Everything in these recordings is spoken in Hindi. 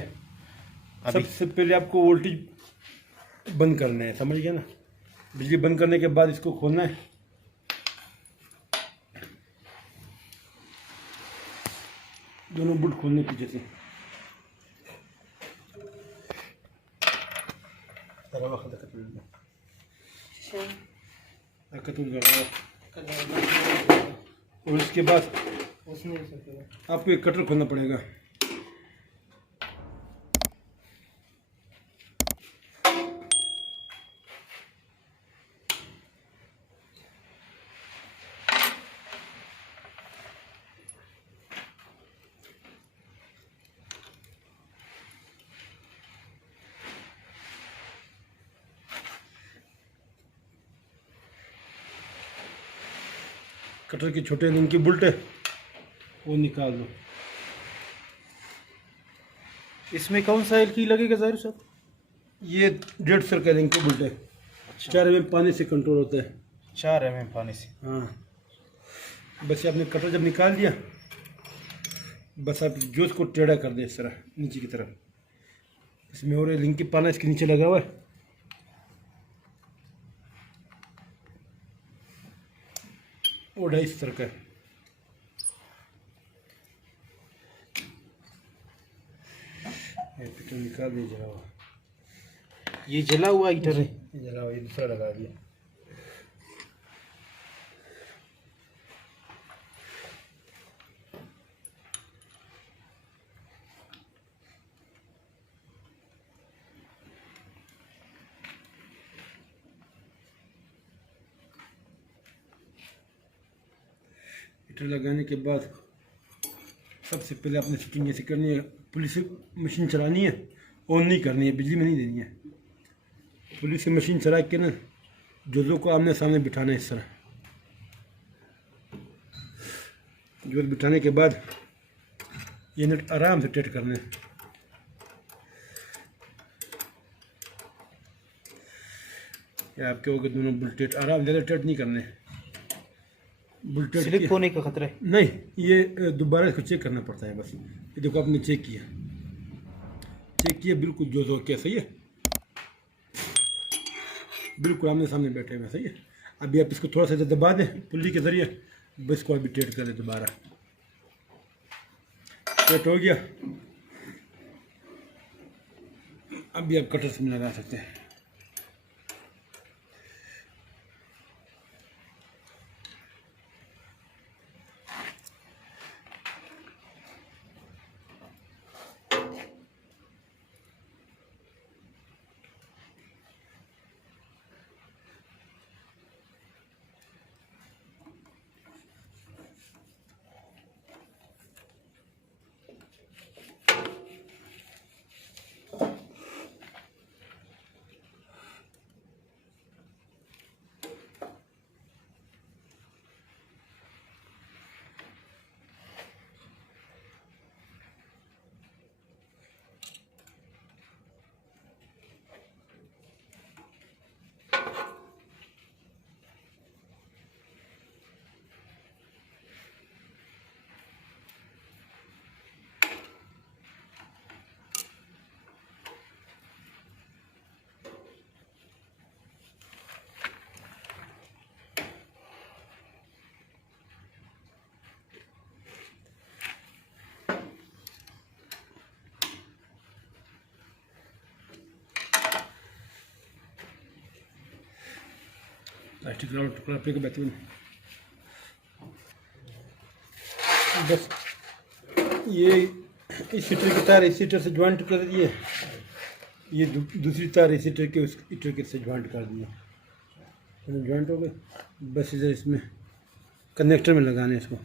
सबसे पहले आपको वोल्टेज बंद करना है, समझ गया ना। बिजली बंद करने के बाद इसको खोलना है। दोनों बोल्ट खोलने पीछे से। और इसके बाद आपको एक कटर खोलना पड़ेगा। कटर के छोटे रिंग की बोल्ट है वो निकाल दो। इसमें कौन सा की लगेगा ज़ाहिर साहब? ये 150 का रिंग की बोल्ट है। 4 mm पानी से कंट्रोल होता है। 4 mm पानी से? हाँ, बस ये आपने कटर जब निकाल दिया, बस आप जोश को टेढ़ा कर दे इस तरह नीचे की तरफ। इसमें और रिंग की पाना इसके नीचे लगा हुआ है। वो 2.5 तरह का है। पिक्चर निकाल दिया जला हुआ। ये जला हुआ हीटर है? जला हुआ, ये दूसरा लगा दिया। हीटर लगाने के बाद सबसे पहले आपने सेटिंग ऐसे करनी है। पुलिस मशीन चलानी है, ऑन नहीं करनी है, बिजली में नहीं देनी है। पुलिस की मशीन चला के ना जोजों को आमने सामने बिठाना है इस तरह। जोत बिठाने के बाद ये नट आराम से टाइट करना है। या आपके हो गए दोनों बोल्ट टाइट, आराम, ज़्यादा टाइट नहीं करने। बोल्ट स्लिप होने का खतरा है? नहीं, ये दोबारा इसको चेक करना पड़ता है बस। ये देखो आपने चेक किया, बिल्कुल जो जो क्या सही है, बिल्कुल आमने सामने बैठे हुए, सही है। अभी आप इसको थोड़ा सा दबा दें पुल्ली के ज़रिए, बस इसको अभी टाइट कर दें दोबारा। टाइट हो गया, अभी आप कटर से लगा सकते हैं। प्लास्टिक का टुकड़ा पे बेहतरीन। बस ये इस हीटर की तार इस हीटर से ज्वाइंट कर दिए, ये दूसरी तार इस हीटर के उस हीटर के से ज्वाइंट कर दिए, ज्वाइंट हो गए। बस इधर इसमें कनेक्टर में लगाने इसको।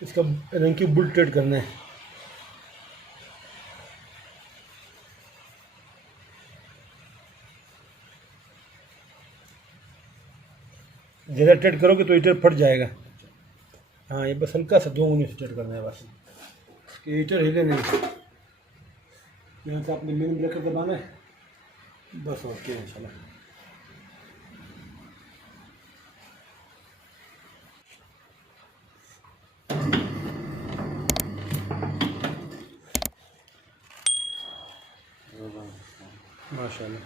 इसका रंग की बुल ट्रेड करना है। ज़्यादा ट्रेड करोगे तो हीटर फट जाएगा। हाँ ये बस हल्का सा 2 उंगली स्टार्ट करना है बस कि हीटर हिले नहीं। यहाँ से आपने मेन ब्रेकर दबाना है बस, ओके इंशाल्लाह। माशाल्लाह।